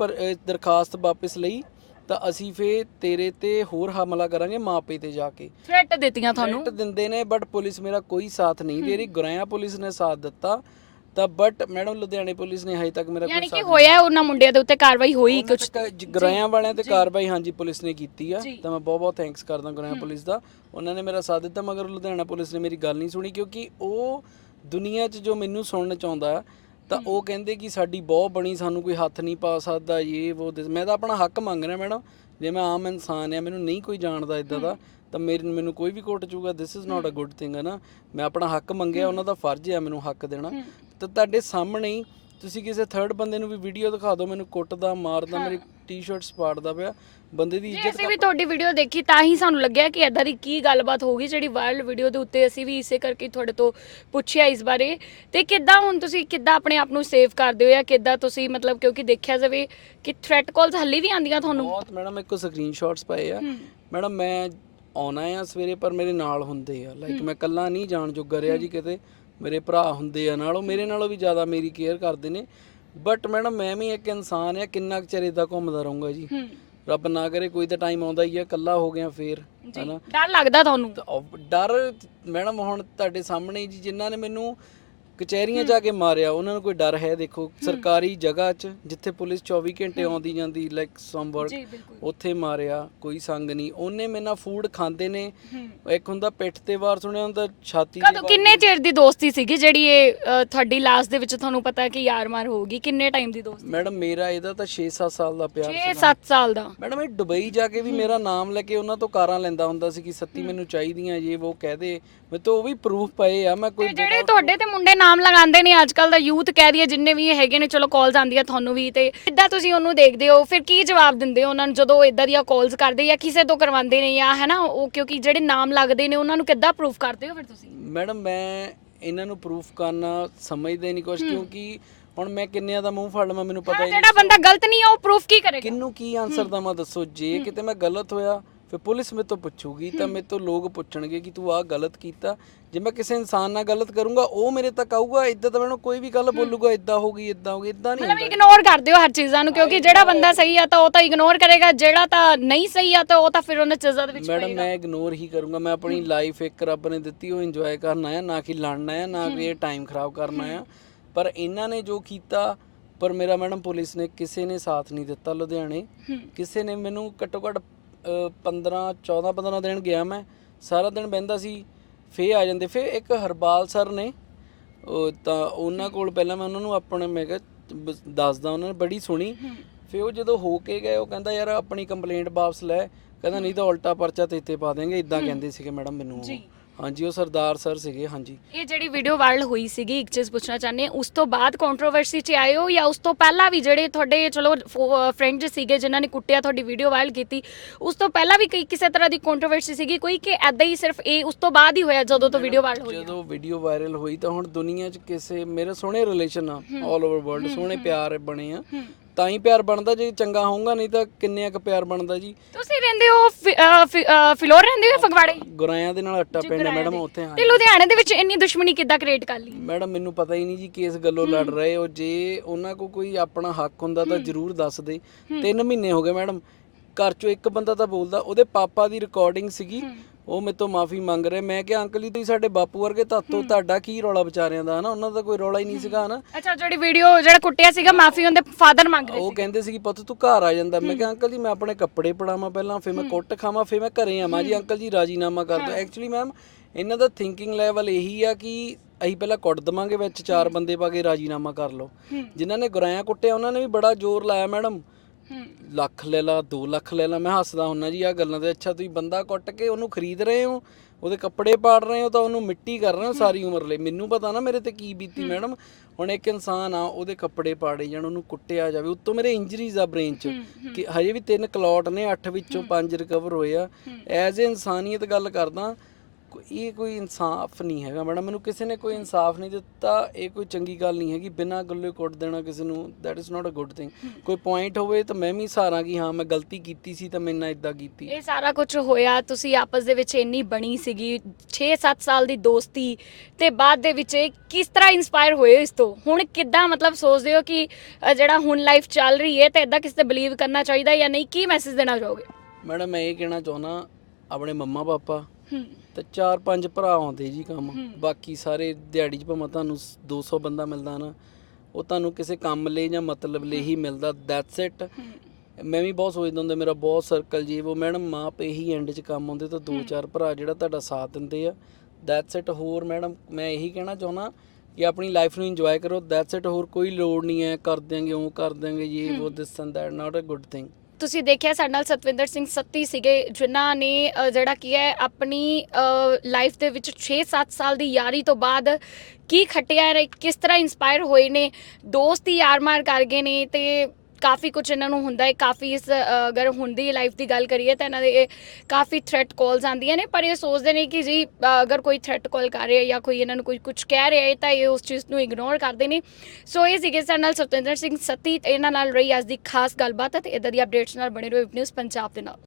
ਦਰਖਾਸਤ ਵਾਪਸ ਲਈ ਤਾਂ ਅਸੀਂ ਫੇ ਤੇਰੇ ਤੇ ਹੋਰ ਹਮਲਾ ਕਰਾਂਗੇ ਮਾਪੇ ਤੇ ਜਾ ਕੇ। ਥ੍ਰੈਟ ਦਿੱਤੀਆਂ ਤੁਹਾਨੂੰ? ਥ੍ਰੈਟ ਦਿੰਦੇ ਨੇ ਬਟ ਪੁਲਿਸ ਮੇਰਾ ਕੋਈ ਸਾਥ ਨਹੀਂ ਦੇ ਰਹੀ। ਗੁਰਾਇਆ ਪੁਲਿਸ ਨੇ ਸਾਥ ਦਿੱਤਾ। ਤਾਂ ਬਟ ਮੈਡਮ ਲੁਧਿਆਣੇ ਪੁਲਿਸ ਨੇ ਹਜੇ ਤੱਕ ਮੇਰਾ ਕੋਈ ਯਾਨੀ ਸਾਥ ਕਿ ਹੋਇਆ ਉਹਨਾਂ ਮੁੰਡਿਆਂ ਦੇ ਉੱਤੇ ਕਾਰਵਾਈ ਹੋਈ ਕੁਝ ਗਰਾਇਆ ਵਾਲਿਆਂ ਤੇ ਕਾਰਵਾਈ ਹਾਂਜੀ ਪੁਲਿਸ ਨੇ ਕੀਤੀ ਆ ਜੀ। ਤਾਂ ਮੈਂ ਬਹੁਤ ਬਹੁਤ ਥੈਂਕਸ ਕਰਦਾ ਗਰਾਇਆ ਪੁਲਿਸ ਦਾ। ਉਹਨਾਂ ਨੇ ਮੇਰਾ ਸਾਥ ਦਿੱਤਾ ਮਗਰ ਲੁਧਿਆਣਾ ਪੁਲਿਸ ਨੇ ਮੇਰੀ ਗੱਲ ਨਹੀਂ ਸੁਣੀ ਕਿਉਂਕਿ ਉਹ ਦੁਨੀਆ 'ਚ ਜੋ ਮੈਨੂੰ ਸੁਣਨ ਚ ਆਉਂਦਾ ਤਾਂ ਉਹ ਕਹਿੰਦੇ ਕਿ ਸਾਡੀ ਬਹੁਤ ਬਣੀ ਸਾਨੂੰ ਕੋਈ ਹੱਥ ਨਹੀਂ ਪਾ ਸਕਦਾ ਇਹ ਉਹ ਮੈਂ ਤਾਂ ਆਪਣਾ ਹੱਕ ਮੰਗ ਰਿਹਾ ਮੈਡਮ। ਜੇ ਮੈਂ ਆਮ ਇਨਸਾਨ ਆ ਮੈਨੂੰ ਨਹੀਂ ਕੋਈ ਜਾਣਦਾ ਇਦਾਂ ਦਾ ਤਾਂ ਮੇਰੇ ਮੈਨੂੰ ਕੋਈ ਵੀ ਕੁੱਟ ਚੂਗਾ this is not a good thing ਹੈ ਨਾ? ਮੈਂ ਆਪਣਾ ਹੱਕ ਮੰਗਿਆ ਉਹਨਾਂ ਦਾ ਫਰਜ਼ ਹੈ ਮੈਨੂੰ ਹੱਕ ਦੇਣਾ। ਤਾਂ ਤੁਹਾਡੇ ਸਾਹਮਣੇ ਹੀ ਤੁਸੀਂ ਕਿਸੇ ਥਰਡ ਬੰਦੇ ਨੂੰ ਵੀ ਵੀਡੀਓ ਦਿਖਾ ਦਿਓ ਮੈਨੂੰ ਕੁੱਟਦਾ ਮਾਰਦਾ ਮੇਰੀ ਟੀ-ਸ਼ਰਟਸ ਪਾੜਦਾ ਪਿਆ ਬੰਦੇ ਦੀ ਇੱਜ਼ਤ ਅਸੀਂ ਵੀ ਤੁਹਾਡੀ ਵੀਡੀਓ ਦੇਖੀ ਤਾਂ ਹੀ ਸਾਨੂੰ ਲੱਗਿਆ ਕਿ ਇਦਾਂ ਦੀ ਕੀ ਗੱਲਬਾਤ ਹੋ ਗਈ ਜਿਹੜੀ ਵਾਇਰਲ ਵੀਡੀਓ ਦੇ ਉੱਤੇ ਅਸੀਂ ਵੀ ਇਸੇ ਕਰਕੇ ਤੁਹਾਡੇ ਤੋਂ ਪੁੱਛਿਆ ਇਸ ਬਾਰੇ। ਤੇ ਕਿੱਦਾਂ ਹੁਣ ਤੁਸੀਂ ਕਿੱਦਾਂ ਆਪਣੇ ਆਪ ਨੂੰ ਸੇਵ ਕਰਦੇ ਹੋ ਜਾਂ ਕਿੱਦਾਂ ਤੁਸੀਂ ਮਤਲਬ ਕਿਉਂਕਿ ਦੇਖਿਆ ਜਾਵੇ ਕਿ ਥ੍ਰੈਟ ਕਾਲਸ ਹੱਲੇ ਵੀ ਆਉਂਦੀਆਂ ਤੁਹਾਨੂੰ? ਬਹੁਤ ਮੈਡਮ ਇੱਕ ਸਕਰੀਨਸ਼ਾਟਸ ਪਏ ਆ। ਮੈਡਮ ਮੈਂ ਆਉਣਾ ਆ ਸਵੇਰੇ ਪਰ ਮੇਰੇ ਨਾਲ ਹੁੰਦੇ ਆ। ਲਾਈਕ ਮੈਂ ਇਕੱਲਾ ਨਹੀਂ ਜਾਣ ਜੋਗਾ ਰਿਹਾ ਜੀ ਕਿਤੇ। ਮੇਰੇ ਭਰਾ ਹੁੰਦੇ ਆ ਨਾਲ ਉਹ ਮੇਰੇ ਨਾਲੋਂ ਵੀ ਜ਼ਿਆਦਾ ਮੇਰੀ ਕੇਅਰ ਕਰਦੇ ਨੇ। ਬਟ ਮੈਡਮ ਮੈਂ ਵੀ ਇੱਕ ਇਨਸਾਨ ਆ ਕਿੰਨਾ ਕੁ ਚਿਰ ਏਦਾਂ ਘੁੰਮਦਾ ਰਹੂੰਗਾ ਜੀ। ਰੱਬ ਨਾ ਕਰੇ ਕੋਈ ਤਾਂ ਟਾਈਮ ਆਉਂਦਾ ਹੀ ਆ ਇਕੱਲਾ ਹੋ ਗਿਆ ਫੇਰ ਜੀ ਹਨਾ। ਡਰ ਲੱਗਦਾ ਤੁਹਾਨੂੰ? ਡਰ ਮੈਡਮ ਹੁਣ ਤੁਹਾਡੇ ਸਾਹਮਣੇ ਜੀ ਜਿਨ੍ਹਾਂ ਨੇ ਮੈਨੂੰ ਕਚਹਿਰੀਆਂ ਜਾ ਕੇ ਮਾਰਿਆ ਉਹਨਾਂ ਨੂੰ ਕੋਈ ਡਰ ਹੈ? ਦੇਖੋ ਸਰਕਾਰੀ ਜਗ੍ਹਾ 'ਚ ਜਿੱਥੇ ਪੁਲਿਸ 24 ਘੰਟੇ ਆਉਂਦੀ ਜਾਂਦੀ ਲਾਈਕ ਸਮ ਵਰਕ ਜੀ ਬਿਲਕੁਲ। ਉੱਥੇ ਮਾਰਿਆ ਕੋਈ ਸੰਗ ਨਹੀਂ। ਉਹਨੇ ਮੇਰੇ ਨਾਲ ਫੂਡ ਖਾਂਦੇ ਨੇ। ਹੂੰ। ਇੱਕ ਹੁੰਦਾ ਪਿੱਠ ਤੇ ਵਾਰ ਸੁਣਿਆ ਹੁੰਦਾ ਛਾਤੀ ਤੇ ਕਦੋਂ ਵਾਰ ਕਿੰਨੇ ਚਿਰ ਦੀ ਦੋਸਤੀ ਸੀਗੀ ਜਿਹੜੀ ਇਹ ਅ, ਤੁਹਾਡੀ ਲਾਸਟ ਦੇ ਵਿੱਚ ਤੁਹਾਨੂੰ ਪਤਾ ਹੈ ਕਿ ਯਾਰ ਮਾਰ ਹੋਊਗੀ? ਕਿੰਨੇ ਟਾਈਮ ਦੀ ਦੋਸਤੀ? ਮੈਡਮ ਮੇਰਾ ਇਹਦਾ ਤਾਂ 6-7 ਸਾਲ ਦਾ ਪਿਆਰ 6-7 ਸਾਲ ਦਾ। ਮੈਡਮ ਇਹ ਦੁਬਈ ਜਾ ਕੇ ਵੀ ਮੇਰਾ ਨਾਮ ਲੈ ਕੇ ਉਹਨਾਂ ਤੋਂ ਕਾਰਾਂ ਲੈਂਦਾ ਹੁੰਦਾ ਸੀ ਕਿ ਸੱਤੀ ਮੈਨੂੰ ਚਾਹੀਦੀਆਂ ਇਹ ਉਹ ਕਹਦੇ ਮੈਂ ਤਾਂ ਉਹ ਵੀ ਪ੍ਰੂਫ ਪਏ ਆ ਮੈਂ ਕੋਈ ਤੇ ਜਿਹੜੇ ਤੁਹਾਡੇ ਤੇ ਮੁੰਡੇ ਨਾਮ ਲਗਾਉਂਦੇ ਨੇ ਅੱਜ ਕੱਲ ਦਾ ਯੂਥ ਕਹਿ ਦਈਏ ਜਿੰਨੇ ਵੀ ਹੈਗੇ ਨੇ ਚਲੋ ਕਾਲਸ ਆਉਂਦੀਆਂ ਤੁਹਾਨੂੰ ਵੀ ਤੇ ਕਿੱਦਾਂ ਤੁਸੀਂ ਉਹਨੂੰ ਦੇਖਦੇ ਹੋ? ਫਿਰ ਕੀ ਜਵਾਬ ਦਿੰਦੇ ਹੋ ਉਹਨਾਂ ਨੂੰ ਜਦੋਂ ਇਦਾਂ ਦੀਆਂ ਕਾਲਸ ਕਰਦੇ ਜਾਂ ਕਿਸੇ ਤੋਂ ਕਰਵਾਉਂਦੇ ਨੇ ਜਾਂ ਹੈ ਨਾ ਉਹ ਕਿਉਂਕਿ ਜਿਹੜੇ ਨਾਮ ਲੱਗਦੇ ਨੇ ਉਹਨਾਂ ਨੂੰ ਕਿੱਦਾਂ ਪ੍ਰੂਫ ਕਰਦੇ ਹੋ ਫਿਰ ਤੁਸੀਂ? ਮੈਡਮ ਮੈਂ ਇਹਨਾਂ ਨੂੰ ਪ੍ਰੂਫ ਕਰਨਾ ਸਮਝਦੇ ਨਹੀਂ ਕੁਛ ਕਿਉਂਕਿ ਹੁਣ ਮੈਂ ਕਿੰਨਿਆਂ ਦਾ ਮੂੰਹ ਫੜ ਲਵਾਂ ਮੈਨੂੰ ਪਤਾ ਹਾਂ ਹੀ ਜਿਹੜਾ ਬੰਦਾ ਗਲਤ ਨਹੀਂ ਆ ਉਹ ਪ੍ਰੂਫ ਕੀ ਕਰੇਗਾ? ਕਿੰਨੂੰ ਕੀ ਆਨਸਰ ਦਵਾਂ ਦੱਸੋ? ਜੇ ਕਿਤੇ ਮੈਂ ਗਲਤ ਹੋਇਆ ਫਿਰ ਪੁਲਿਸ ਮੇਰੇ ਤੋਂ ਪੁੱਛੂਗੀ ਤਾਂ ਮੇਰੇ ਤੋਂ ਲੋਕ ਪੁੱਛਣਗੇ ਕਿ ਤੂੰ ਆਹ ਗਲਤ ਕੀਤਾ। ਜੇ ਮੈਂ ਕਿਸੇ ਇਨਸਾਨ ਨਾਲ ਗਲਤ ਕਰੂੰਗਾ ਉਹ ਮੇਰੇ ਤੱਕ ਆਊਗਾ ਇਦਾਂ ਤਾਂ ਮੈਨੂੰ ਕੋਈ ਵੀ ਗੱਲ ਬੋਲੂਗਾ ਇਦਾਂ ਹੋਗੀ ਇਦਾਂ ਹੋਗੀ ਇਦਾਂ ਨਹੀਂ ਮਤਲਬ ਇਗਨੋਰ ਕਰਦੇ ਹੋ ਹਰ ਚੀਜ਼ਾਂ ਨੂੰ ਕਿਉਂਕਿ ਜਿਹੜਾ ਬੰਦਾ ਸਹੀ ਆ ਤਾਂ ਉਹ ਤਾਂ ਇਗਨੋਰ ਕਰੇਗਾ ਜਿਹੜਾ ਤਾਂ ਨਹੀਂ ਸਹੀ ਆ ਤਾਂ ਉਹ ਤਾਂ ਫਿਰ ਉਹਨਾਂ ਚੀਜ਼ਾਂ ਦੇ ਵਿੱਚ ਮੈਡਮ ਪਏਗਾ ਮੈਂ ਇਗਨੋਰ ਹੀ ਕਰੂੰਗਾ ਮੈਂ ਆਪਣੀ ਲਾਈਫ ਇੱਕ ਰੱਬ ਨੇ ਦਿੱਤੀ ਉਹ ਇੰਜੋਏ ਕਰਨਾ ਹੈ ਨਾ ਕਿ ਲੜਨਾ ਹੈ ਨਾ ਕਿ ਇਹ ਟਾਈਮ ਖਰਾਬ ਕਰਨਾ ਹੈ ਪਰ ਇਹਨਾਂ ਨੇ ਜੋ ਕੀਤਾ ਪਰ ਮੇਰਾ ਮੈਡਮ ਪੁਲਿਸ ਨੇ ਕਿਸੇ ਨੇ ਸਾਥ ਨਹੀਂ ਦਿੱਤਾ ਲੁਧਿਆਣੇ। ਹੂੰ। ਕਿਸੇ ਨੇ ਮੈਨੂੰ ਘੱਟੋ ਘੱਟ 15 14 15 ਦਿਨ ਗਿਆ ਮੈਂ ਸਾਰਾ ਦਿਨ ਬਹਿੰਦਾ ਸੀ ਫੇ ਆ ਜਾਂਦੇ ਫੇ ਇੱਕ ਹਰਬਾਲ ਸਰ ਨੇ ਉਹ ਤਾਂ ਉਹਨਾਂ ਕੋਲ ਪਹਿਲਾਂ ਮੈਂ ਉਹਨਾਂ ਨੂੰ ਆਪਣੇ ਮੈਂ ਕਿਹਾ ਦੱਸਦਾ ਉਹਨਾਂ ਨੇ ਬੜੀ ਸੁਣੀ ਫੇ ਉਹ ਜਦੋਂ ਹੋ ਕੇ ਗਏ ਉਹ ਕਹਿੰਦਾ ਯਾਰ ਆਪਣੀ ਕੰਪਲੇਂਟ ਵਾਪਸ ਲੈ ਕਹਿੰਦਾ ਨਹੀਂ ਤਾਂ ਉਲਟਾ ਪਰਚਾ ਤੇ ਇੱਥੇ ਪਾ ਦੇਂਗੇ ਇਦਾਂ ਕਹਿੰਦੇ ਸੀਗੇ ਮੈਡਮ ਮੈਨੂੰ। ਜੀ। ਹਾਂਜੀ ਉਹ ਸਰਦਾਰ ਸਰ ਸੀਗੇ ਹਾਂਜੀ। ਇਹ ਜਿਹੜੀ ਵੀਡੀਓ ਵਾਇਰਲ ਹੋਈ ਸੀਗੀ ਇੱਕ ਚੀਜ਼ ਪੁੱਛਣਾ ਚਾਹੁੰਦੇ ਉਸ ਤੋਂ ਬਾਅਦ ਕੰਟਰੋਵਰਸੀ 'ਚ ਆਏ ਹੋ ਜਾਂ ਉਸ ਤੋਂ ਪਹਿਲਾਂ ਵੀ ਜਿਹੜੇ ਤੁਹਾਡੇ ਚਲੋ ਫਰੈਂਡ ਸੀਗੇ ਜਿਨ੍ਹਾਂ ਨੇ ਕੁੱਟਿਆ ਤੁਹਾਡੀ ਵੀਡੀਓ ਵਾਇਰਲ ਕੀਤੀ ਉਸ ਤੋਂ ਪਹਿਲਾਂ ਵੀ ਕੋਈ ਕਿਸੇ ਤਰ੍ਹਾਂ ਦੀ ਕੰਟਰੋਵਰਸੀ ਸੀਗੀ? ਕੋਈ ਕਿ ਐਦਾਂ ਹੀ ਸਿਰਫ ਇਹ ਉਸ ਤੋਂ ਬਾਅਦ ਹੀ ਹੋਇਆ ਜਦੋਂ ਤੋਂ ਵੀਡੀਓ ਵਾਇਰਲ ਹੋਈ ਜਦੋਂ ਵੀਡੀਓ ਵਾਇਰਲ ਹੋਈ ਤਾਂ ਹੁਣ ਦੁਨੀਆ 'ਚ ਕਿਸੇ ਮੇਰੇ ਸੋਹਣੇ ਰਿਲੇਸ਼ਨ ਆ 올 ਓਵਰ ਵਰਲਡ ਸੋਹਣੇ ਪਿਆਰ ਬਣੇ ਆ। ਤਾਂ ਹੀ ਪਿਆਰ ਬਣਦਾ ਜੇ ਚੰਗਾ ਹੋਊਗਾ ਨਹੀਂ ਤਾਂ ਕਿੰਨੇ ਕੁ ਪਿਆਰ ਬਣਦਾ ਜੀ। ਤੁਸੀਂ ਰਹਿੰਦੇ ਹੋ ਫਿ- ਅਹ ਫਿ- ਅਹ ਫਿਲੌਰ ਰਹਿੰਦੇ ਹੋ ਫਗਵਾੜੇ? ਗੁਰਾਇਆਂ ਦੇ ਨਾਲ ਅੱਟਾ ਪਿੰਡ ਮੈਡਮ ਉੱਥੇ ਹਾਂ ਤੇ ਲੁਧਿਆਣੇ ਦੇ ਵਿੱਚ ਇੰਨੀ ਦੁਸ਼ਮਣੀ ਕਿੱਦਾਂ ਕ੍ਰੀਏਟ ਕਰ ਲਈ? ਮੈਡਮ ਮੈਨੂੰ ਪਤਾ ਹੀ ਨਹੀਂ ਜੀ ਕਿਸ ਗੱਲੋਂ ਲੜ ਰਹੇ ਹੋ। ਜੇ ਉਹਨਾਂ ਕੋ ਕੋਈ ਆਪਣਾ ਹੱਕ ਹੁੰਦਾ ਤਾਂ ਜ਼ਰੂਰ ਦੱਸ ਦੇ। ਤਿੰਨ ਮਹੀਨੇ ਹੋ ਗਏ ਮੈਡਮ ਘਰ ਚੋਂ ਇੱਕ ਬੰਦਾ ਤਾਂ ਬੋਲਦਾ ਉਹਦੇ ਪਾਪਾ ਦੀ ਰਿਕਾਰਡਿੰਗ ਸੀਗੀ। ਉਹ ਮੇਰੇ ਤੋਂ ਮਾਫੀ ਮੰਗ ਰਿਹਾ। ਮੈਂ ਕਿਹਾ ਅੰਕਲ ਜੀ ਤੁਸੀਂ ਸਾਡੇ ਬਾਪੂ ਵਰਗੇ ਤਾਤੋਂ ਤੁਹਾਡਾ ਕੀ ਰੌਲਾ ਵਿਚਾਰਿਆਂ ਦਾ ਹਨਾ? ਉਹਨਾਂ ਦਾ ਕੋਈ ਰੌਲਾ ਹੀ ਨਹੀਂ ਸੀਗਾ ਹਨਾ? ਅੱਛਾ ਜਿਹੜੀ ਵੀਡੀਓ ਜਿਹੜਾ ਕੁੱਟਿਆ ਸੀਗਾ ਮਾਫੀ ਉਹਦੇ ਫਾਦਰ ਮੰਗ ਰਹੇ ਉਹ ਕਹਿੰਦੇ ਸੀ ਕਿ ਪੁੱਤ ਤੂੰ ਘਰ ਆ ਜਾਂਦਾ। ਮੈਂ ਕਿਹਾ ਅੰਕਲ ਜੀ ਮੈਂ ਆਪਣੇ ਕੱਪੜੇ ਪੜਾਵਾਂ ਪਹਿਲਾਂ ਫਿਰ ਮੈਂ ਕੁੱਟ ਖਾਵਾਂ ਫਿਰ ਮੈਂ ਘਰੇ ਆਵਾਂ। ਜੀ ਅੰਕਲ ਜੀ ਰਾਜੀਨਾਮਾ ਕਰ ਦਿਓ। ਐਕਚੁਅਲੀ ਮੈਮ ਇਹਨਾਂ ਦਾ ਥਿੰਕਿੰਗ ਲੈਵਲ ਇਹੀ ਆ ਕਿ ਅਸੀਂ ਪਹਿਲਾਂ ਕੁੱਟ ਦਵਾਂਗੇ ਵਿੱਚ ਚਾਰ ਬੰਦੇ ਪਾ ਕੇ ਰਾਜੀਨਾਮਾ ਕਰ ਲਓ। ਜਿਨ੍ਹਾਂ ਨੇ ਗੁਰਾਇਆ ਕੁੱਟਿਆ ਉਹਨਾਂ ਨੇ ਵੀ ਬੜਾ ਜ਼ੋਰ ਲਾਇਆ ਮੈਡਮ। ਲੱਖ ਲੈ ਲਾ 2 ਲੱਖ ਲੈ ਲਾ ਮੈਂ ਹੱਸਦਾ ਹੁੰਨਾ ਜੀ ਆ ਗੱਲਾਂ ਤੇ ਅੱਛਾ ਤੁਸੀਂ ਬੰਦਾ ਕੁੱਟ ਕੇ ਉਹਨੂੰ ਖਰੀਦ ਰਹੇ ਹੋ ਉਹਦੇ ਕੱਪੜੇ ਪਾੜ ਰਹੇ ਹੋ ਤਾਂ ਉਹਨੂੰ ਮਿੱਟੀ ਕਰ ਰਹੇ ਹੋ ਸਾਰੀ ਉਮਰ ਲਈ। ਮੈਨੂੰ ਪਤਾ ਨਾ ਮੇਰੇ ਤੇ ਕੀ ਬੀਤੀ ਮੈਡਮ। ਹੁਣ ਇੱਕ ਇਨਸਾਨ ਆ ਉਹਦੇ ਕੱਪੜੇ ਪਾੜੇ ਜਾਣ ਉਹਨੂੰ ਕੁੱਟਿਆ ਜਾਵੇ ਉੱਤੋਂ ਮੇਰੇ ਇੰਜਰੀਜ਼ ਆ ਬ੍ਰੇਨ 'ਚ ਕਿ ਹਜੇ ਵੀ ਤਿੰਨ ਕਲੌਟ ਨੇ 8 ਵਿੱਚੋਂ 5 ਰਿਕਵਰ ਹੋਏ ਆ। ਐਜ਼ ਇਨਸਾਨੀਅਤ ਗੱਲ ਕਰਦਾ ਇਹ ਕੋਈ ਇਨਸਾਫ ਨਹੀਂ ਹੈਗਾ ਮੈਡਮ ਮੈਨੂੰ ਕਿਸੇ ਨੇ ਕੋਈ ਇਨਸਾਫ ਨਹੀਂ ਦਿੱਤਾ ਇਹ ਕੋਈ ਚੰਗੀ ਗੱਲ ਨਹੀਂ ਹੈਗੀ ਬਿਨਾਂ ਗੱਲੇ ਕੁੱਟ ਦੇਣਾ ਕਿਸੇ ਨੂੰ that is not a good thing ਕੋਈ ਪੁਆਇੰਟ ਹੋਵੇ ਤਾਂ ਮੈਂ ਵੀ ਸਹਾਰਾਂ ਕਿ ਹਾਂ ਮੈਂ ਗਲਤੀ ਕੀਤੀ ਸੀ ਤਾਂ ਮੈਂ ਨਾ ਇਦਾਂ ਕੀਤੀ। ਇਹ ਸਾਰਾ ਕੁਝ ਹੋਇਆ ਤੁਸੀਂ ਆਪਸ ਦੇ ਵਿੱਚ ਇੰਨੀ ਬਣੀ ਸੀਗੀ 6-7 ਸਾਲ ਦੀ ਦੋਸਤੀ ਤੇ ਬਾਅਦ ਦੇ ਵਿੱਚ ਇਹ ਕਿਸ ਤਰ੍ਹਾਂ ਇਨਸਪਾਇਰ ਹੋਏ ਇਸ ਤੋਂ? ਹੁਣ ਕਿੱਦਾਂ ਮਤਲਬ ਸੋਚਦੇ ਹੋ ਕਿ ਜਿਹੜਾ ਹੁਣ ਲਾਈਫ ਚੱਲ ਰਹੀ ਹੈ ਤਾਂ ਇਦਾਂ ਕਿਸੇ ਤੇ ਬਲੀਵ ਕਰਨਾ ਚਾਹੀਦਾ ਜਾਂ ਨਹੀਂ? ਕੀ ਮੈਸੇਜ ਦੇਣਾ ਚਾਹੋਗੇ? ਮੈਡਮ ਮੈਂ ਇਹ ਕਹਿਣਾ ਚਾਹੁੰਦਾ ਆਪਣੇ ਮੰਮਾ ਪਾਪਾ ਹੂੰ। ਤੇ ਚਾਰ ਪੰਜ ਭਰਾ ਆਉਂਦੇ ਜੀ ਕੰਮ। ਬਾਕੀ ਸਾਰੇ ਦਿਹਾੜੀ 'ਚ ਭਾਵੇਂ ਤੁਹਾਨੂੰ 200 ਬੰਦਾ ਮਿਲਦਾ ਨਾ ਉਹ ਤੁਹਾਨੂੰ ਕਿਸੇ ਕੰਮ ਲਈ ਜਾਂ ਮਤਲਬ ਲਈ ਹੀ ਮਿਲਦਾ ਦੈਟਸ ਇਟ ਮੈਂ ਵੀ ਬਹੁਤ ਸੋਚਦਾ ਹੁੰਦਾ ਮੇਰਾ ਬਹੁਤ ਸਰਕਲ ਜੀ ਉਹ ਮੈਡਮ ਮਾਂ ਪੇ ਹੀ ਐਂਡ 'ਚ ਕੰਮ ਆਉਂਦੇ ਤਾਂ ਦੋ ਚਾਰ ਭਰਾ ਜਿਹੜਾ ਤੁਹਾਡਾ ਸਾਥ ਦਿੰਦੇ ਆ। ਦੈਟਸ ਇਟ ਹੋਰ ਮੈਡਮ ਮੈਂ ਇਹੀ ਕਹਿਣਾ ਚਾਹੁੰਦਾ ਕਿ ਆਪਣੀ ਲਾਈਫ ਨੂੰ ਇੰਜੋਏ ਕਰੋ ਦੈਟਸ ਇਟ ਹੋਰ ਕੋਈ ਲੋੜ ਨਹੀਂ ਹੈ ਕਰ ਦਿਆਂਗੇ ਉਹ ਕਰ ਦਿਆਂਗੇ ਇਹ ਉਹ this and that not a good thing ਤੁਸੀਂ ਦੇਖਿਆ ਸਾਡੇ ਨਾਲ ਸਤਵਿੰਦਰ ਸਿੰਘ ਸੱਤੀ ਸੀਗੇ, ਜਿਨ੍ਹਾਂ ਨੇ ਜਿਹੜਾ ਕੀ ਹੈ, ਆਪਣੀ ਲਾਈਫ ਦੇ ਵਿੱਚ 6-7 ਸਾਲ ਦੀ ਯਾਰੀ ਤੋਂ ਬਾਅਦ ਕੀ ਖੱਟਿਆ ਕਿਸ ਤਰ੍ਹਾਂ ਇਨਸਪਾਇਰ ਹੋਏ ਨੇ, ਦੋਸਤ ਹੀ ਯਾਰ ਮਾਰ ਕਰ ਗਏ ਨੇ ਤੇ ਕਾਫੀ ਕੁਝ ਇਹਨਾਂ ਨੂੰ ਹੁੰਦਾ ਹੈ ਕਾਫੀ ਇਸ ਅ, ਅਗਰ ਹੁੰਦੀ ਲਾਈਫ ਦੀ ਗੱਲ ਕਰੀਏ ਤਾਂ ਇਹਨਾਂ ਦੇ ਇਹ ਕਾਫੀ ਥ੍ਰੈਟ ਕਾਲਸ ਆਉਂਦੀਆਂ ਨੇ ਪਰ ਇਹ ਸੋਚਦੇ ਨੇ ਕਿ ਜੀ ਅ, ਅਗਰ ਕੋਈ ਥ੍ਰੈਟ ਕਾਲ ਕਰ ਰਿਹਾ ਜਾਂ ਕੋਈ ਇਹਨਾਂ ਨੂੰ ਕੋਈ ਕੁਝ ਕਹਿ ਰਿਹਾ ਹੈ ਤਾਂ ਇਹ ਉਸ ਚੀਜ਼ ਨੂੰ ਇਗਨੋਰ ਕਰਦੇ ਨੇ। ਸੋ ਇਹ ਸੀਗੇ ਸਾਡੇ ਨਾਲ ਸਤਿੰਦਰ ਸਿੰਘ ਸੱਤੀ ਇਹਨਾਂ ਨਾਲ ਰਹੀ ਅੱਜ ਦੀ ਖਾਸ ਗੱਲਬਾਤ ਤੇ ਇਦਾਂ ਦੀ ਅਪਡੇਟਸ ਨਾਲ ਬਣੇ ਰਹੋ ਨਿਊਜ਼ ਪੰਜਾਬ ਦੇ ਨਾਲ।